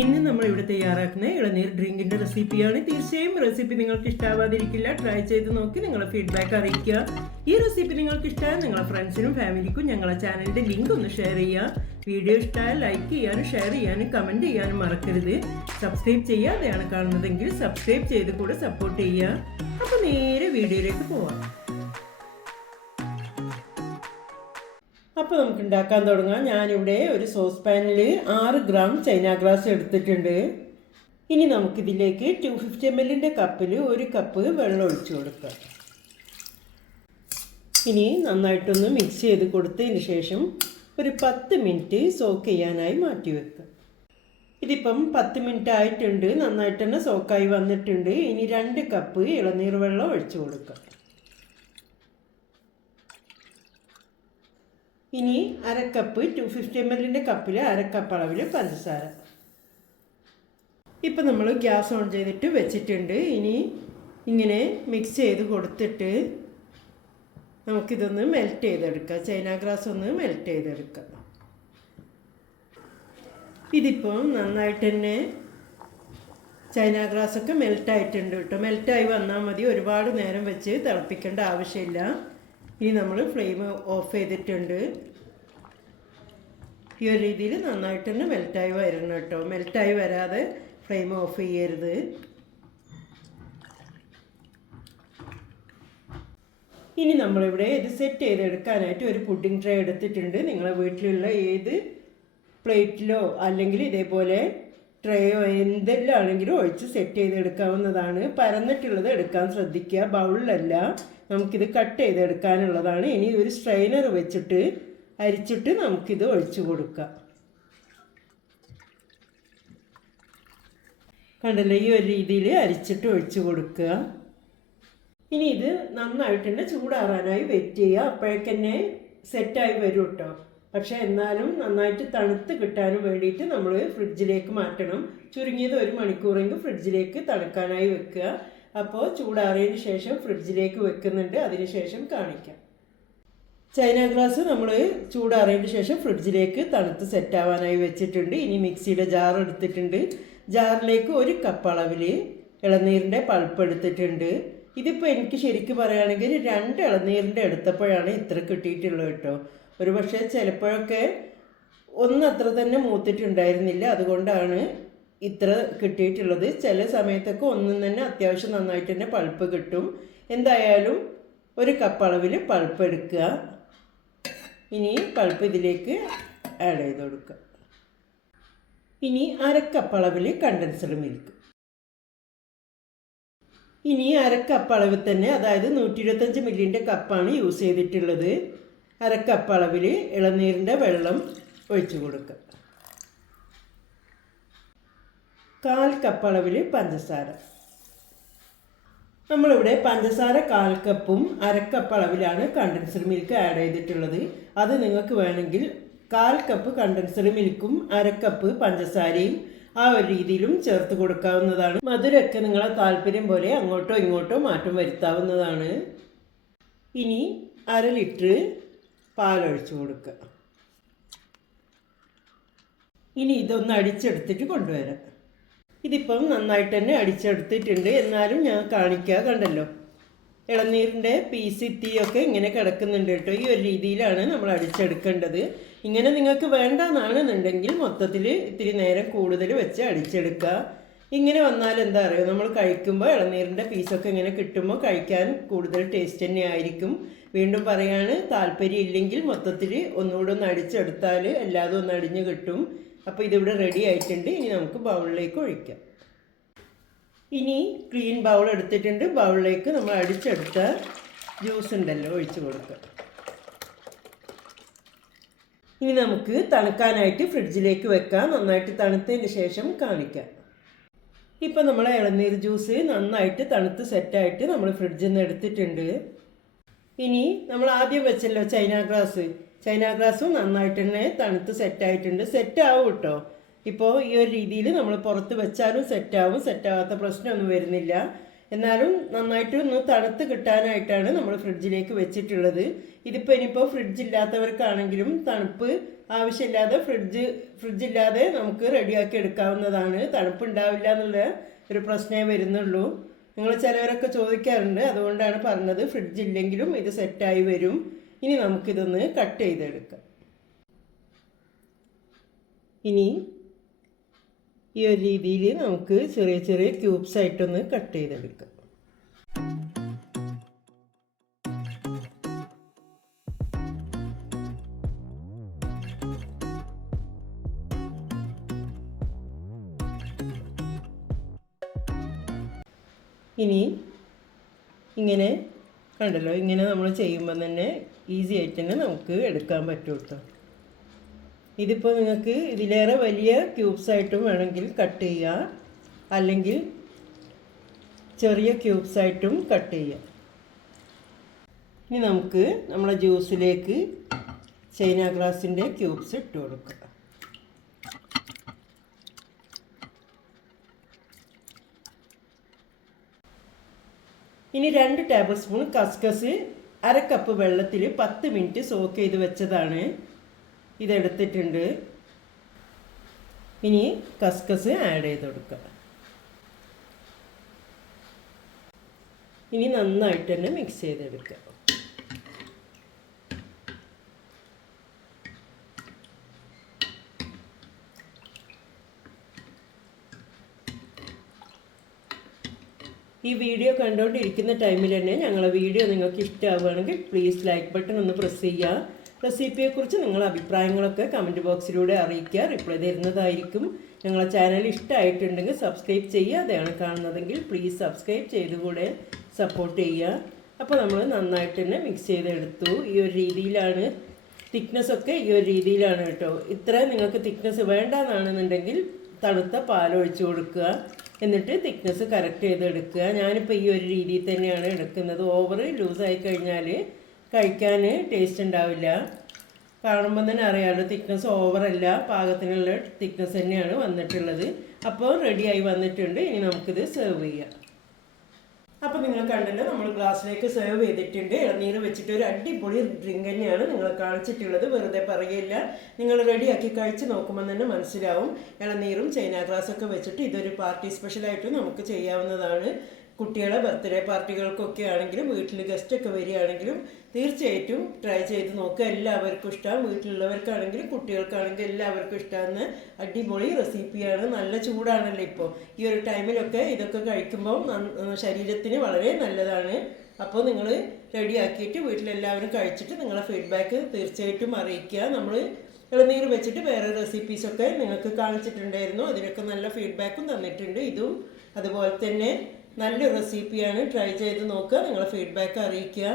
ഇന്ന് നമ്മൾ ഇവിടെ തയ്യാറാക്കുന്ന ഇളനീർ ഡ്രിങ്കിന്റെ റെസിപ്പിയാണ്. തീർച്ചയായും റെസിപ്പി നിങ്ങൾക്ക് ഇഷ്ടാവാതിരിക്കില്ല. ട്രൈ ചെയ്ത് നോക്കി നിങ്ങളെ ഫീഡ്ബാക്ക് അറിയിക്കുക. ഈ റെസിപ്പി നിങ്ങൾക്ക് ഇഷ്ടമായ നിങ്ങളുടെ ഫ്രണ്ട്സിനും ഫാമിലിക്കും ഞങ്ങളെ ചാനലിന്റെ ലിങ്ക് ഒന്ന് ഷെയർ ചെയ്യുക. വീഡിയോ ഇഷ്ടമായ ലൈക്ക് ചെയ്യാനും ഷെയർ ചെയ്യാനും കമന്റ് ചെയ്യാനും മറക്കരുത്. സബ്സ്ക്രൈബ് ചെയ്യാതെയാണ് കാണുന്നതെങ്കിൽ സബ്സ്ക്രൈബ് ചെയ്ത് കൂടെ സപ്പോർട്ട് ചെയ്യുക. അപ്പോൾ നേരെ വീഡിയോയിലേക്ക് പോവാം. അപ്പോൾ നമുക്ക് ഉണ്ടാക്കാൻ തുടങ്ങാം. ഞാനിവിടെ ഒരു സോസ് പാനിൽ ആറ് ഗ്രാം ചൈന ഗ്രാസ് എടുത്തിട്ടുണ്ട്. ഇനി നമുക്കിതിലേക്ക് ടു ഫിഫ്റ്റി എം എല്ലിന്റെ കപ്പിൽ ഒരു കപ്പ് വെള്ളം ഒഴിച്ചു കൊടുക്കാം. ഇനി നന്നായിട്ടൊന്ന് മിക്സ് ചെയ്ത് കൊടുത്തതിന് ശേഷം ഒരു പത്ത് മിനിറ്റ് സോക്ക് ചെയ്യാനായി മാറ്റി വെക്കുക ഇതിപ്പം പത്ത് മിനിറ്റ് ആയിട്ടുണ്ട്. നന്നായിട്ട് തന്നെ സോക്കായി വന്നിട്ടുണ്ട്. ഇനി രണ്ട് കപ്പ് ഇളനീർ വെള്ളം ഒഴിച്ചു കൊടുക്കാം. ഇനി അരക്കപ്പ് ടു ഫിഫ്റ്റി എം എല്ലിന്റെ കപ്പിൽ അരക്കപ്പ് അളവിൽ പഞ്ചസാര. ഇപ്പം നമ്മൾ ഗ്യാസ് ഓൺ ചെയ്തിട്ട് വെച്ചിട്ടുണ്ട്. ഇനി ഇങ്ങനെ മിക്സ് ചെയ്ത് കൊടുത്തിട്ട് നമുക്കിതൊന്ന് മെൽറ്റ് ചെയ്തെടുക്കാം. ചൈന ഗ്രാസ് ഒന്ന് മെൽറ്റ് ചെയ്തെടുക്കാം. ഇതിപ്പോൾ നന്നായിട്ട് തന്നെ ചൈന ഗ്ലാസ് ഒക്കെ മെൽറ്റായിട്ടുണ്ട് കേട്ടോ. മെൽറ്റായി വന്നാൽ മതി. ഒരുപാട് നേരം വെച്ച് തിളപ്പിക്കേണ്ട ആവശ്യമില്ല. ഇനി നമ്മൾ ഫ്ലെയിം ഓഫ് ചെയ്തിട്ടുണ്ട്. ഈ ഒരു രീതിയിൽ നന്നായിട്ട് തന്നെ മെൽറ്റായി വരണം കേട്ടോ. മെൽറ്റായി വരാതെ ഫ്ലെയിം ഓഫ് ചെയ്യരുത്. ഇനി നമ്മളിവിടെ ഇത് സെറ്റ് ചെയ്തെടുക്കാനായിട്ട് ഒരു പുഡിംഗ് ട്രേ എടുത്തിട്ടുണ്ട്. നിങ്ങളെ വീട്ടിലുള്ള ഏത് പ്ലേറ്റിലോ അല്ലെങ്കിൽ ഇതേപോലെ ട്രേയോ എന്തെല്ലാം ആണെങ്കിലും ഒഴിച്ച് സെറ്റ് ചെയ്തെടുക്കാവുന്നതാണ്. പരന്നിട്ടുള്ളത് എടുക്കാൻ ശ്രദ്ധിക്കുക. ബൗളിലല്ല നമുക്കിത് കട്ട് ചെയ്തെടുക്കാനുള്ളതാണ്. ഇനി ഒരു സ്ട്രെയിനർ വെച്ചിട്ട് അരിച്ചിട്ട് നമുക്കിത് ഒഴിച്ചു കൊടുക്കാം. കണ്ടല്ലോ ഈ ഒരു രീതിയിൽ അരിച്ചിട്ട് ഒഴിച്ചു കൊടുക്കുക. ഇനി ഇത് നന്നായിട്ട് തന്നെ ചൂടാറാനായി വെയിറ്റ് ചെയ്യുക. അപ്പോഴേക്കന്നെ സെറ്റായി വരും കേട്ടോ പക്ഷേ എന്നാലും നന്നായിട്ട് തണുത്ത് കിട്ടാനും വേണ്ടിയിട്ട് നമ്മൾ ഫ്രിഡ്ജിലേക്ക് മാറ്റണം. ചുരുങ്ങിയത് ഒരു മണിക്കൂറെങ്കിലും ഫ്രിഡ്ജിലേക്ക് തണുക്കാനായി വെക്കുക. അപ്പോൾ ചൂടാറിയതിന് ശേഷം ഫ്രിഡ്ജിലേക്ക് വെക്കുന്നുണ്ട്. അതിന് ശേഷം കാണിക്കാം. ചൈന ഗ്ലാസ് നമ്മൾ ചൂടാറിയതിന് ശേഷം ഫ്രിഡ്ജിലേക്ക് തണുത്ത് സെറ്റാവാനായി വെച്ചിട്ടുണ്ട്. ഇനി മിക്സിയുടെ ജാർ എടുത്തിട്ടുണ്ട്. ജാറിലേക്ക് ഒരു കപ്പ് അളവിൽ ഇളനീരിന്റെ പൾപ്പ് എടുത്തിട്ടുണ്ട്. ഇതിപ്പോൾ എനിക്ക് ശരിക്കും പറയുകയാണെങ്കിൽ രണ്ട് ഇളനീരിന്റെ എടുത്തപ്പോഴാണ് ഇത്ര കിട്ടിയിട്ടുള്ളത് കേട്ടോ. ഒരു പക്ഷേ ചിലപ്പോഴൊക്കെ ഒന്നത്ര തന്നെ മൂത്തിട്ടുണ്ടായിരുന്നില്ല. അതുകൊണ്ടാണ് ഇത്ര കിട്ടിയിട്ടുള്ളത്. ചില സമയത്തൊക്കെ ഒന്നും തന്നെ അത്യാവശ്യം നന്നായിട്ട് തന്നെ പൾപ്പ് കിട്ടും. എന്തായാലും ഒരു കപ്പ് അളവിൽ പൾപ്പ് എടുക്കുക. ഇനി പൾപ്പ് ഇതിലേക്ക് ആഡ് ചെയ്ത് കൊടുക്കുക. ഇനി അരക്കപ്പ് അളവിൽ കണ്ടൻസഡ് മിൽക്ക് ഇനി അരക്കപ്പ് അളവിൽ തന്നെ അതായത് നൂറ്റി ഇരുപത്തഞ്ച് മില്ലിന്റെ കപ്പാണ് യൂസ് ചെയ്തിട്ടുള്ളത്. അരക്കപ്പ് അളവിൽ ഇളനീരിന്റെ വെള്ളം ഒഴിച്ചു കൊടുക്കുക. കാൽ കപ്പ് അളവിൽ പഞ്ചസാര. നമ്മളിവിടെ പഞ്ചസാര കാൽ കപ്പും അരക്കപ്പ് അളവിലാണ് കണ്ടൻസ്ഡ് മിൽക്ക് ആഡ് ചെയ്തിട്ടുള്ളത്. അത് നിങ്ങൾക്ക് വേണമെങ്കിൽ കാൽ കപ്പ് കണ്ടൻസ്ഡ് മിൽക്കും അരക്കപ്പ് പഞ്ചസാരയും ആ ഒരു രീതിയിലും ചേർത്ത് കൊടുക്കാവുന്നതാണ്. മധുരമൊക്കെ നിങ്ങളെ താല്പര്യം പോലെ അങ്ങോട്ടോ ഇങ്ങോട്ടോ മാറ്റം വരുത്താവുന്നതാണ്. ഇനി അര ലിറ്റർ പാലൊഴിച്ച് കൊടുക്കുക. ഇനി ഇതൊന്ന് അടിച്ചെടുത്തിട്ട് കൊണ്ടുവരാം. ഇതിപ്പം നന്നായിട്ട് തന്നെ അടിച്ചെടുത്തിട്ടുണ്ട്. എന്നാലും ഞാൻ കാണിക്കുക കണ്ടല്ലോ. ഇളനീരിന്റെ പീസ് ഒക്കെ ഇങ്ങനെ കിടക്കുന്നുണ്ട് കേട്ടോ. ഈ ഒരു രീതിയിലാണ് നമ്മൾ അടിച്ചെടുക്കേണ്ടത്. ഇങ്ങനെ നിങ്ങൾക്ക് വേണ്ടെന്നാണെന്നുണ്ടെങ്കിൽ മൊത്തത്തിൽ ഇത്തിരി നേരം കൂടുതൽ വെച്ച് അടിച്ചെടുക്കുക. ഇങ്ങനെ വന്നാൽ എന്താ പറയുക നമ്മൾ കഴിക്കുമ്പോൾ ഇളനീരിന്റെ പീസൊക്കെ ഇങ്ങനെ കിട്ടുമ്പോൾ കഴിക്കാൻ കൂടുതൽ ടേസ്റ്റ് തന്നെ ആയിരിക്കും. വീണ്ടും പറയാണ് താല്പര്യം ഇല്ലെങ്കിൽ മൊത്തത്തിൽ ഒന്നുകൂടെ ഒന്ന് അടിച്ചെടുത്താൽ എല്ലാതും ഒന്ന് അടിഞ്ഞ് കിട്ടും. അപ്പോൾ ഇതിവിടെ റെഡി ആയിട്ടുണ്ട്. ഇനി നമുക്ക് ബൗളിലേക്ക് ഒഴിക്കാം. ഇനി ക്ലീൻ ബൗൾ എടുത്തിട്ടുണ്ട്. ബൗളിലേക്ക് നമ്മൾ അടിച്ചെടുത്ത ജ്യൂസ് ഉണ്ടല്ലോ ഒഴിച്ചു കൊടുക്കുക. ഇനി നമുക്ക് തണുക്കാനായിട്ട് ഫ്രിഡ്ജിലേക്ക് വെക്കാം. നന്നായിട്ട് തണുത്തതിന് ശേഷം കാണിക്കാം. ഇപ്പം നമ്മൾ ഇളനീർ ജ്യൂസ് നന്നായിട്ട് തണുത്ത് സെറ്റായിട്ട് നമ്മൾ ഫ്രിഡ്ജിൽ നിന്ന് എടുത്തിട്ടുണ്ട്. ഇനി നമ്മൾ ആദ്യം വെച്ചല്ലോ ചൈന ഗ്ലാസ്. ചൈന ഗ്ലാസ്സും നന്നായിട്ട് തന്നെ തണുത്ത് സെറ്റായിട്ടുണ്ട്. സെറ്റാവും കേട്ടോ ഇപ്പോൾ ഈ ഒരു രീതിയിൽ നമ്മൾ പുറത്ത് വെച്ചാലും സെറ്റാവും. സെറ്റാവാത്ത പ്രശ്നമൊന്നും വരുന്നില്ല. എന്നാലും നന്നായിട്ട് ഒന്ന് തണുത്ത് കിട്ടാനായിട്ടാണ് നമ്മൾ ഫ്രിഡ്ജിലേക്ക് വെച്ചിട്ടുള്ളത്. ഇതിപ്പോൾ ഇനിയിപ്പോൾ ഫ്രിഡ്ജ് ഇല്ലാത്തവർക്കാണെങ്കിലും തണുപ്പ് ആവശ്യമില്ലാതെ ഫ്രിഡ്ജ് ഫ്രിഡ്ജില്ലാതെ നമുക്ക് റെഡിയാക്കി എടുക്കാവുന്നതാണ്. തണുപ്പ് ഉണ്ടാവില്ല എന്നുള്ള ഒരു പ്രശ്നമേ വരുന്നുള്ളൂ. നിങ്ങൾ ചിലവരൊക്കെ ചോദിക്കാറുണ്ട്. അതുകൊണ്ടാണ് പറഞ്ഞത് ഫ്രിഡ്ജ് ഇല്ലെങ്കിലും ഇത് സെറ്റായി വരും. ഇനി നമുക്കിതൊന്ന് കട്ട് ചെയ്തെടുക്കാം. ഇനി ഈ ഒരു രീതിയിൽ നമുക്ക് ചെറിയ ചെറിയ ക്യൂബ്സ് ആയിട്ടൊന്ന് കട്ട് ചെയ്തെടുക്കാം. ഇനി ഇങ്ങനെ കണ്ടല്ലോ ഇങ്ങനെ നമ്മൾ ചെയ്യുമ്പോൾ തന്നെ ഈസി ആയിട്ട് തന്നെ നമുക്ക് എടുക്കാൻ പറ്റും കേട്ടോ ഇതിപ്പോൾ നിങ്ങൾക്ക് ഇതിലേറെ വലിയ ക്യൂബ്സ് ആയിട്ടും വേണമെങ്കിൽ കട്ട് ചെയ്യുക അല്ലെങ്കിൽ ചെറിയ ക്യൂബ്സ് ആയിട്ടും കട്ട് ചെയ്യാം. ഇനി നമുക്ക് നമ്മുടെ ജ്യൂസിലേക്ക് ചൈന ഗ്ലാസിന്റെ ക്യൂബ്സ് ഇട്ട് കൊടുക്കുക ഇനി രണ്ട് ടേബിൾ സ്പൂൺ കസ്കസ് അര കപ്പ് വെള്ളത്തിൽ പത്ത് മിനിറ്റ് സോക്ക് ചെയ്ത് വെച്ചതാണ്. ഇതെടുത്തിട്ടുണ്ട്. ഇനി കസ്കസ് ആഡ് ചെയ്ത് കൊടുക്കുക. ഇനി നന്നായിട്ട് തന്നെ മിക്സ് ചെയ്തെടുക്കുക. ഈ വീഡിയോ കണ്ടുകൊണ്ടിരിക്കുന്ന ടൈമിൽ തന്നെ ഞങ്ങളുടെ വീഡിയോ നിങ്ങൾക്ക് ഇഷ്ടമാവുകയാണെങ്കിൽ പ്ലീസ് ലൈക്ക് ബട്ടൺ ഒന്ന് പ്രസ് ചെയ്യുക. റെസിപ്പിയെക്കുറിച്ച് നിങ്ങളുടെ അഭിപ്രായങ്ങളൊക്കെ കമന്റ് ബോക്സിലൂടെ അറിയിക്കുക. റിപ്ലൈ തരുന്നതായിരിക്കും. ഞങ്ങളുടെ ചാനൽ ഇഷ്ടമായിട്ടുണ്ടെങ്കിൽ സബ്സ്ക്രൈബ് ചെയ്യുക. അതാണ് കാണുന്നതെങ്കിൽ പ്ലീസ് സബ്സ്ക്രൈബ് ചെയ്തുകൂടെ സപ്പോർട്ട് ചെയ്യുക. അപ്പോൾ നമ്മൾ നന്നായിട്ട് തന്നെ മിക്സ് ചെയ്തെടുത്തു. ഈ ഒരു രീതിയിലാണ് തിക്നെസ് ഒക്കെ ഈ ഒരു രീതിയിലാണ് കേട്ടോ. ഇത്ര നിങ്ങൾക്ക് തിക്നെസ് വേണ്ടാന്നാണെന്നുണ്ടെങ്കിൽ തണുത്ത പാൽ കൊടുക്കുക. എന്നിട്ട് തിക്നെസ് കറക്റ്റ് ചെയ്ത് എടുക്കുക. ഞാനിപ്പോൾ ഈ ഒരു രീതിയിൽ തന്നെയാണ് എടുക്കുന്നത്. ഓവർ ലൂസായി കഴിഞ്ഞാൽ കഴിക്കാൻ ടേസ്റ്റ് ഉണ്ടാവില്ല. കാണുമ്പോൾ തന്നെ അറിയാമല്ലോ തിക്നെസ് ഓവറല്ല പാകത്തിനുള്ള തിക്നെസ് തന്നെയാണ് വന്നിട്ടുള്ളത്. അപ്പോൾ റെഡിയായി വന്നിട്ടുണ്ട്. ഇനി നമുക്കിത് സെർവ് ചെയ്യാം. അപ്പോൾ നിങ്ങൾ കണ്ടല്ലോ നമ്മൾ ഗ്ലാസ്സിലേക്ക് സെർവ് ചെയ്തിട്ടുണ്ട്. ഇളനീര് വെച്ചിട്ട് ഒരു അടിപൊളി ഡ്രിങ്ക് തന്നെയാണ് നിങ്ങൾ കാണിച്ചിട്ടുള്ളത്. വെറുതെ പറയില്ല നിങ്ങൾ റെഡിയാക്കി കഴിച്ച് നോക്കുമ്പോൾ തന്നെ മനസ്സിലാവും. ഇളനീരും ചൈന ഗ്ലാസ്സൊക്കെ വെച്ചിട്ട് ഇതൊരു പാർട്ടി സ്പെഷ്യലായിട്ട് നമുക്ക് ചെയ്യാവുന്നതാണ്. കുട്ടികളെ ബർത്ത്ഡേ പാർട്ടികൾക്കൊക്കെ ആണെങ്കിലും വീട്ടിൽ ഗസ്റ്റൊക്കെ വരികയാണെങ്കിലും തീർച്ചയായിട്ടും ട്രൈ ചെയ്ത് നോക്കുക. എല്ലാവർക്കും ഇഷ്ടമാണ് വീട്ടിലുള്ളവർക്കാണെങ്കിലും കുട്ടികൾക്കാണെങ്കിലും എല്ലാവർക്കും ഇഷ്ടമാണ് അടിപൊളി റെസിപ്പിയാണ് നല്ല ചൂടാണല്ലോ ഇപ്പോൾ ഈ ഒരു ടൈമിലൊക്കെ ഇതൊക്കെ കഴിക്കുമ്പോൾ ശരീരത്തിന് വളരെ നല്ലതാണ്. അപ്പോൾ നിങ്ങൾ റെഡിയാക്കിയിട്ട് വീട്ടിലെല്ലാവരും കഴിച്ചിട്ട് നിങ്ങളെ ഫീഡ്ബാക്ക് തീർച്ചയായിട്ടും അറിയിക്കുക. നമ്മൾ ഇളനീർ വെച്ചിട്ട് വേറെ റെസിപ്പീസൊക്കെ നിങ്ങൾക്ക് കാണിച്ചിട്ടുണ്ടായിരുന്നു. അതിനൊക്കെ നല്ല ഫീഡ്ബാക്കും തന്നിട്ടുണ്ട്. ഇതും അതുപോലെ തന്നെ നല്ല റെസിപ്പിയാണ്. ട്രൈ ചെയ്ത് നോക്കുക നിങ്ങളെ ഫീഡ്ബാക്ക് അറിയിക്കുക.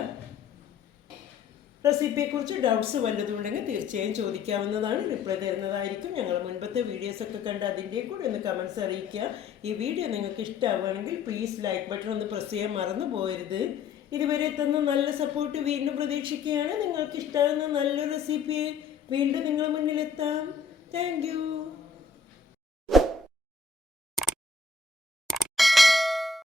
റെസിപ്പിയെക്കുറിച്ച് ഡൗട്ട്സ് വല്ലതും ഉണ്ടെങ്കിൽ തീർച്ചയായും ചോദിക്കാവുന്നതാണ്. റിപ്ലൈ തരുന്നതായിരിക്കും. ഞങ്ങൾ മുൻപത്തെ വീഡിയോസൊക്കെ കണ്ട് അതിന്റെ കൂടെ ഒന്ന് കമൻസ് അറിയിക്കുക. ഈ വീഡിയോ നിങ്ങൾക്ക് ഇഷ്ടമാവുകയാണെങ്കിൽ പ്ലീസ് ലൈക്ക് ബട്ടൺ ഒന്ന് പ്രസ് ചെയ്യാൻ മറന്നു പോകരുത്. ഇതുവരെ തന്ന നല്ല സപ്പോർട്ട് വീണ്ടും പ്രതീക്ഷിക്കുകയാണ്. നിങ്ങൾക്ക് ഇഷ്ടമാകുന്ന നല്ലൊരു റെസിപ്പി വീണ്ടും നിങ്ങളുടെ മുന്നിലെത്താം. താങ്ക്